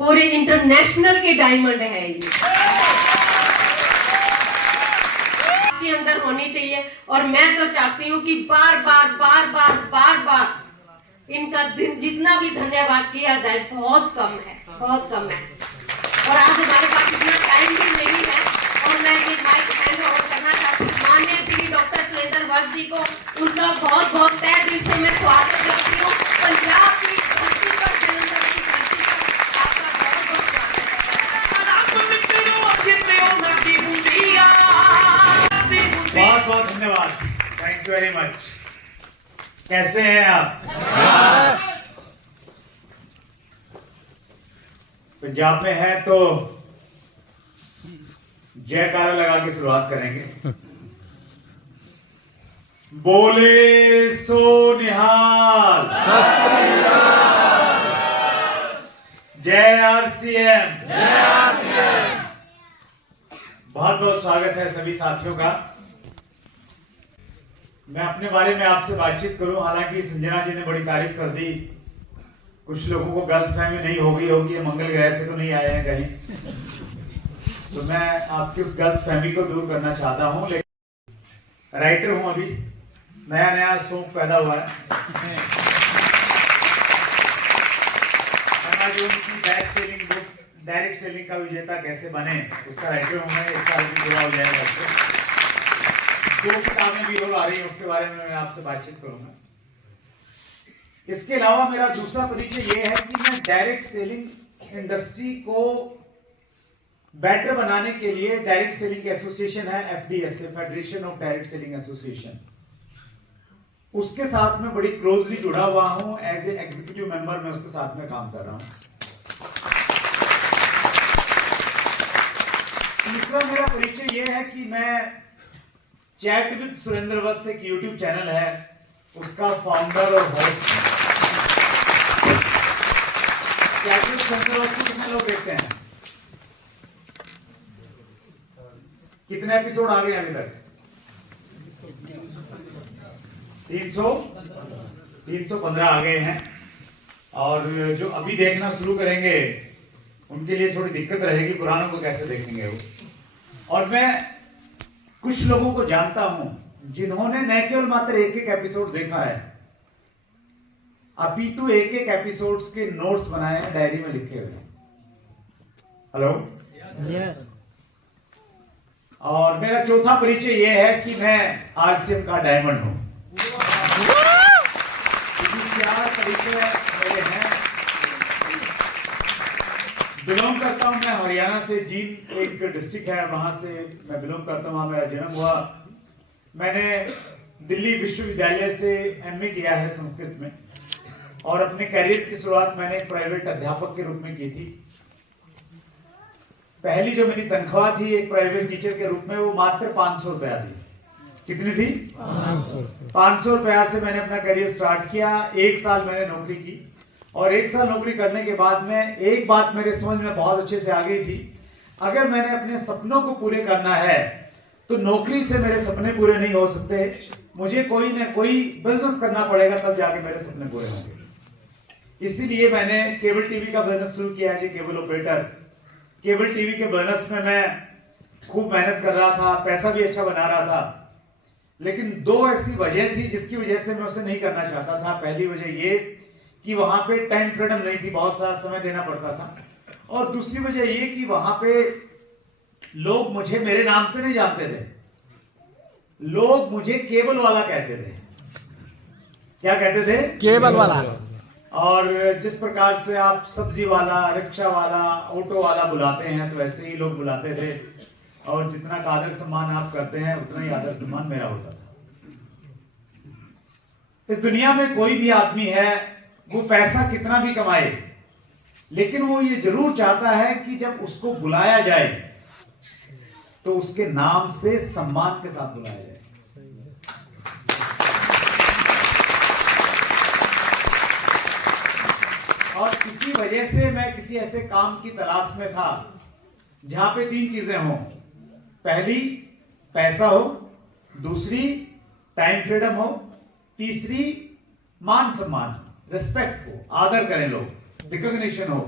पूरे इंटरनेशनल के डायमंड है ये के अंदर होनी चाहिए। और मैं तो चाहती हूँ कि बार बार इनका जितना भी धन्यवाद किया जाए बहुत कम है। और आज हमारे पास इतना टाइम भी नहीं है और मैं ये माइक हैंड ओवर करना चाहती हूँ माननीय श्री डॉक्टर सुरेंद्र वत्स जी को। उनका बहुत तहे दिल से मैं स्वागत करती हूँ। पंजाब की धरती पर जलंधर की धरती पर आपका बहुत बहुत धन्यवाद। Thank you very much. कैसे हैं आप? पंजाब में है तो जयकारा लगा के शुरुआत करेंगे। बोले सो निहाल, जय आरसीएम। बहुत स्वागत है सभी साथियों का। मैं अपने बारे में आपसे बातचीत करूं, हालांकि संजना जी ने बड़ी तारीफ कर दी। कुछ लोगों को गलतफहमी नहीं होगी ये मंगल ग्रह से तो नहीं आए हैं कहीं, तो मैं आपकी उस गलतफहमी को दूर करना चाहता हूं। लेकिन राइटर हूं, अभी नया शौक पैदा हुआ है। की डायरेक्ट सेलिंग का विजेता कैसे बने उसका राइटर हूं मैं। एक साल भी पूरा हो जाएगा। 2 किताबें भी हो आ रही है, उसके बारे में मैं आपसे बातचीत करूंगा। इसके अलावा मेरा दूसरा परिचय ये है कि मैं डायरेक्ट सेलिंग इंडस्ट्री को बेटर बनाने के लिए डायरेक्ट सेलिंग एसोसिएशन है FDSA, federation of direct selling association, उसके साथ में बड़ी क्लोजली जुड़ा हुआ हूं। एज ए एग्जीक्यूटिव मेंबर मैं उसके साथ में काम कर रहा हूं। तीसरा मेरा परिचय यह है कि मैं चैट विद सुरेंद्र वत्स एक यूट्यूब चैनल है, उसका फाउंडर और होस्ट। चैट विद सुरेंद्र वत्स को कितने लोग देखते हैं? कितने एपिसोड आ गए अभी तक? 315 आ गए हैं। और जो अभी देखना शुरू करेंगे उनके लिए थोड़ी दिक्कत रहेगी, पुरानों को कैसे देखेंगे वो। और मैं कुछ लोगों को जानता हूं जिन्होंने न केवल मात्र एक एपिसोड देखा है, अपितु एक एपिसोड्स के नोट्स बनाए हैं, डायरी में लिखे हुए हैं। Hello, yes. और मेरा चौथा परिचय यह है कि मैं आरसीएम का डायमंड हूं। 4 परिचय मेरे हैं। बिलोंग करता हूं मैं हरियाणा से, जींद एक डिस्ट्रिक्ट है, वहां से मैं बिलोंग करता हूं, वहां मेरा जन्म हुआ। मैंने दिल्ली विश्वविद्यालय से MA किया है संस्कृत में, और अपने करियर की शुरुआत मैंने एक प्राइवेट अध्यापक के रूप में की थी। पहली जो मेरी तनख्वाह थी एक प्राइवेट टीचर के रूप में, वो मात्र 500 रुपया थी। कितनी थी? 500 रुपया से मैंने अपना करियर स्टार्ट किया। 1 साल मैंने नौकरी की, और 1 साल नौकरी करने के बाद में एक बात मेरे समझ में बहुत अच्छे से आ गई थी, अगर मैंने अपने सपनों को पूरे करना है तो नौकरी से मेरे सपने पूरे नहीं हो सकते, मुझे कोई न कोई बिजनेस करना पड़ेगा, तब जाके मेरे सपने पूरे होंगे। इसीलिए मैंने केबल टीवी का बिजनेस शुरू किया है, केबल ऑपरेटर। केबल टीवी के बिजनेस में मैं खूब मेहनत कर रहा था, पैसा भी अच्छा बना रहा था, लेकिन 2 ऐसी वजह थी जिसकी वजह से मैं उसे नहीं करना चाहता था। पहली वजह ये कि वहां पे टाइम फ्रीडम नहीं थी, बहुत सारा समय देना पड़ता था, और दूसरी वजह ये कि वहां पे लोग मुझे मेरे नाम से नहीं जानते थे, लोग मुझे केबल वाला कहते थे। क्या कहते थे? केबल वाला। और जिस प्रकार से आप सब्जी वाला, रिक्शा वाला, ऑटो वाला बुलाते हैं, तो ऐसे ही लोग बुलाते थे। और जितना का आदर सम्मान आप करते हैं उतना ही आदर सम्मान मेरा होता था। इस दुनिया में कोई भी आदमी है, वो पैसा कितना भी कमाए, लेकिन वो ये जरूर चाहता है कि जब उसको बुलाया जाए तो उसके नाम से सम्मान के साथ बुलाया जाए। और किसी वजह से मैं किसी ऐसे काम की तलाश में था जहां पे 3 चीजें हों। पहली, पैसा हो, दूसरी टाइम फ्रीडम हो, तीसरी मान सम्मान, रिस्पेक्ट हो, आदर करें लोग, रिकॉग्निशन हो।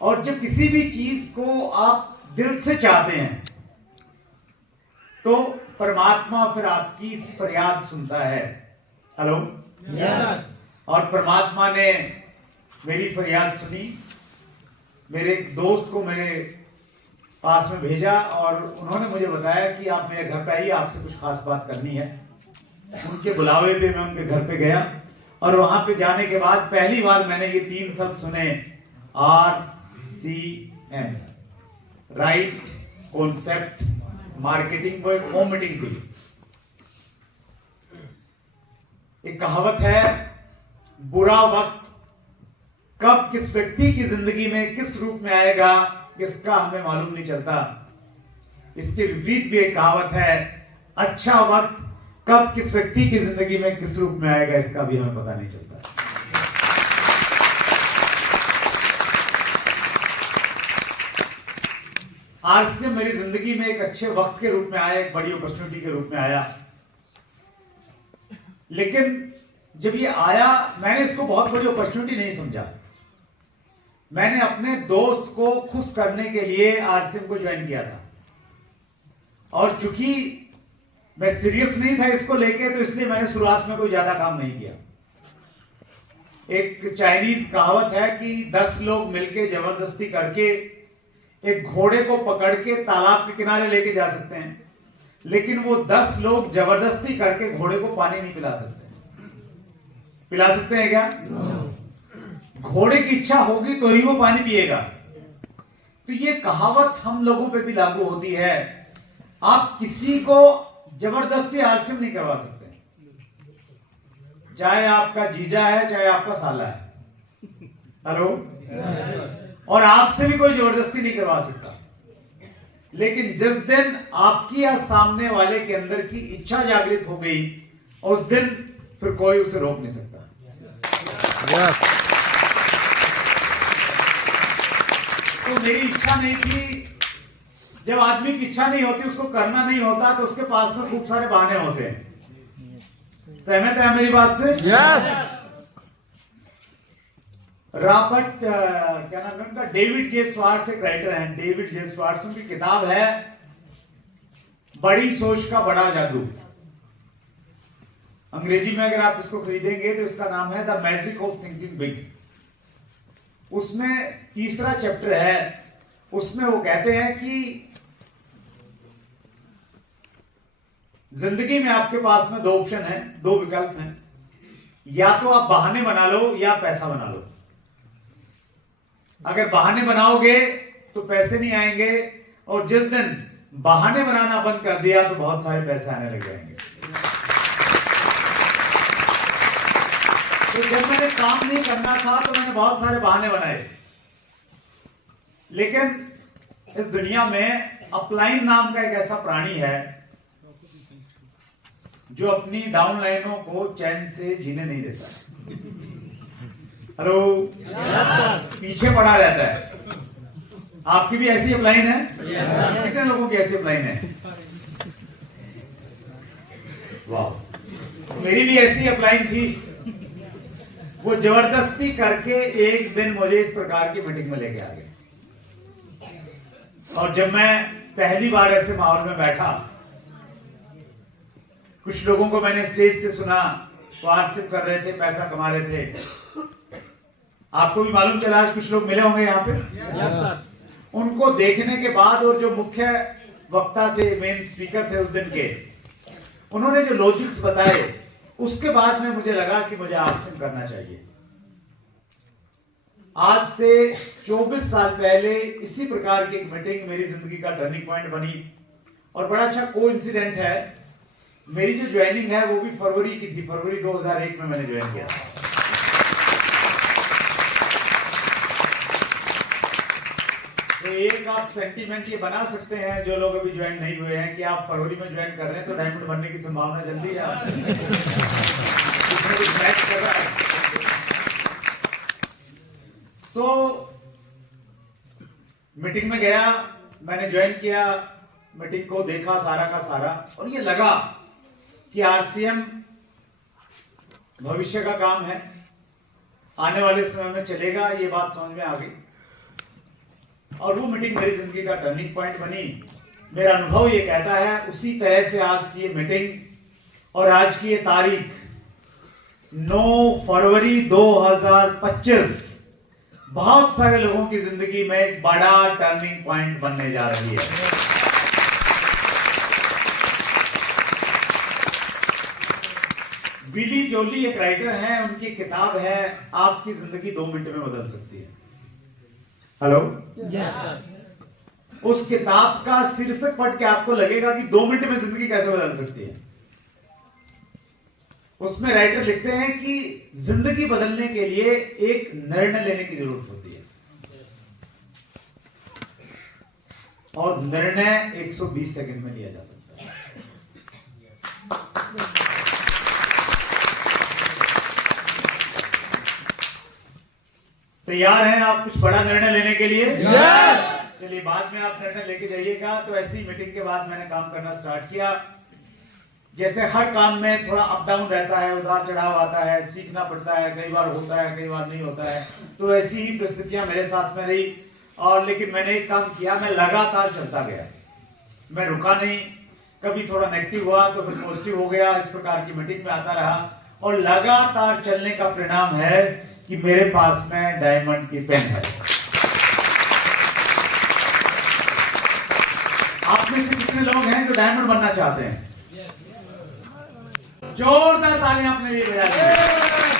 और जब किसी भी चीज को आप दिल से चाहते हैं तो परमात्मा फिर आपकी फरियाद सुनता है। हेलो, और परमात्मा ने मेरी फरियाद सुनी, मेरे एक दोस्त को मेरे पास में भेजा और उन्होंने मुझे बताया कि आप मेरे घर पे आइए, आपसे कुछ खास बात करनी है। उनके बुलावे पे मैं उनके घर पे गया और वहां पे जाने के बाद पहली बार मैंने ये 3 शब्द सुने, RCM, राइट कॉन्सेप्ट मार्केटिंग। वो एक होम मीटिंग थी। एक कहावत है, बुरा वक्त कब किस व्यक्ति की जिंदगी में किस रूप में आएगा इसका हमें मालूम नहीं चलता। इसके विपरीत भी एक कहावत है, अच्छा वक्त कब किस व्यक्ति की जिंदगी में किस रूप में आएगा इसका भी हमें पता नहीं चलता। आज से मेरी जिंदगी में एक अच्छे वक्त के रूप में आया, एक बड़ी अपॉर्चुनिटी के रूप में आया। लेकिन जब ये आया मैंने इसको बहुत बड़ी अपॉर्चुनिटी नहीं समझा। मैंने अपने दोस्त को खुश करने के लिए आरसीएम को ज्वाइन किया था और चूंकि मैं सीरियस नहीं था इसको लेके, तो इसलिए मैंने शुरुआत में कोई ज्यादा काम नहीं किया। एक चाइनीज कहावत है कि 10 लोग मिलके जबरदस्ती करके एक घोड़े को पकड़ के तालाब के किनारे लेके जा सकते हैं, लेकिन वो 10 लोग जबरदस्ती करके घोड़े को पानी नहीं पिला सकते। पिला सकते हैं क्या? घोड़े की इच्छा होगी तो ही वो पानी पिएगा। तो ये कहावत हम लोगों पे भी लागू होती है। आप किसी को जबरदस्ती आरसीएम नहीं करवा सकते, चाहे आपका जीजा है चाहे आपका साला है। हेलो, और आपसे भी कोई जबरदस्ती नहीं करवा सकता। लेकिन जिस दिन आपकी या सामने वाले के अंदर की इच्छा जागृत हो गई, उस दिन फिर कोई उसे रोक नहीं सकता। तो मेरी इच्छा नहीं थी। जब आदमी की इच्छा नहीं होती, उसको करना नहीं होता, तो उसके पास में खूब सारे बहाने होते हैं। सहमत है मेरी बात से? रॉबर्ट क्या नाम है उनका, डेविड जे स्वार्ट्स एक राइटर हैं। डेविड जे स्वार्ट्स, उनकी किताब है बड़ी सोच का बड़ा जादू। अंग्रेजी में अगर आप इसको खरीदेंगे तो इसका नाम है the magic of thinking big. उसमें 3रा चैप्टर है। उसमें वो कहते हैं कि जिंदगी में आपके पास में 2 ऑप्शन है, 2 विकल्प हैं। या तो आप बहाने बना लो या पैसा बना लो। अगर बहाने बनाओगे तो पैसे नहीं आएंगे, और जिस दिन बहाने बनाना बंद कर दिया तो बहुत सारे पैसे आने लग जाएंगे। तो जब मैंने काम नहीं करना था तो मैंने बहुत सारे बहाने बनाए। लेकिन इस दुनिया में अपलाइन नाम का एक ऐसा प्राणी है जो अपनी डाउन लाइनों को चैन से जीने नहीं देता। हेलो, पीछे पड़ा रहता है। आपकी भी ऐसी अपलाइन है? कितने लोगों की ऐसी अपलाइन है? वाह, मेरी भी ऐसी अपलाइन थी। वो जबरदस्ती करके एक दिन मुझे इस प्रकार की मीटिंग में लेके आ गए। और जब मैं पहली बार ऐसे माहौल में बैठा, कुछ लोगों को मैंने स्टेज से सुना, वार्षिक कर रहे थे, पैसा कमा रहे थे। आपको भी मालूम चला, आज कुछ लोग मिले होंगे यहाँ पे। उनको देखने के बाद, और जो मुख्य वक्ता थे, मेन स्पीकर थे उस दिन के, उन्होंने जो लॉजिक्स बताए, उसके बाद में मुझे लगा कि मुझे आरसीएम करना चाहिए। आज से 24 साल पहले इसी प्रकार की एक मीटिंग मेरी जिंदगी का टर्निंग पॉइंट बनी। और बड़ा अच्छा कोइंसिडेंट है, मेरी जो ज्वाइनिंग है वो भी फरवरी की थी। फरवरी 2001 में मैंने ज्वाइन किया। तो एक आप सेंटीमेंट ये बना सकते हैं, जो लोग अभी ज्वाइन नहीं हुए हैं, कि आप फरवरी में ज्वाइन कर रहे हैं तो डायमंड बनने की संभावना जल्दी है। तो मीटिंग में गया, मैंने ज्वाइन किया, मीटिंग को देखा सारा का सारा, और ये लगा कि आरसीएम भविष्य का काम है, आने वाले समय में चलेगा। ये बात समझ में आ गई। और वो मीटिंग मेरी जिंदगी का टर्निंग पॉइंट बनी। मेरा अनुभव ये कहता है उसी तरह से आज की ये मीटिंग और आज की ये तारीख 9 फरवरी 2025 बहुत सारे लोगों की जिंदगी में एक बड़ा टर्निंग पॉइंट बनने जा रही है। बिली जोली एक राइटर हैं, उनकी किताब है आपकी जिंदगी 2 मिनट में बदल सकती है। हेलो, उस किताब का शीर्षक पढ़ के आपको लगेगा कि 2 मिनट में जिंदगी कैसे बदल सकती है। उसमें राइटर लिखते हैं कि जिंदगी बदलने के लिए एक निर्णय लेने की जरूरत होती है और निर्णय 120 सेकंड में लिया जा सकता है। तैयार हैं आप कुछ बड़ा निर्णय लेने के लिए? चलिए, बाद में आप निर्णय लेके जाइएगा। तो ऐसी मीटिंग के बाद मैंने काम करना स्टार्ट किया। जैसे हर काम में थोड़ा अप डाउन रहता है, उतार चढ़ाव आता है, सीखना पड़ता है, कई बार होता है, कई बार नहीं होता है। तो ऐसी ही परिस्थितियां मेरे साथ में रही और लेकिन मैंने एक काम किया, मैं लगातार चलता गया, मैं रुका नहीं। कभी थोड़ा नेगेटिव हुआ तो फिर पॉजिटिव हो गया, इस प्रकार की मीटिंग में आता रहा और लगातार चलने का परिणाम है कि मेरे पास में डायमंड की पेन है। आप में से कितने लोग हैं जो डायमंड बनना चाहते हैं? जोरदार तालियां अपने लिए बजा दीजिए।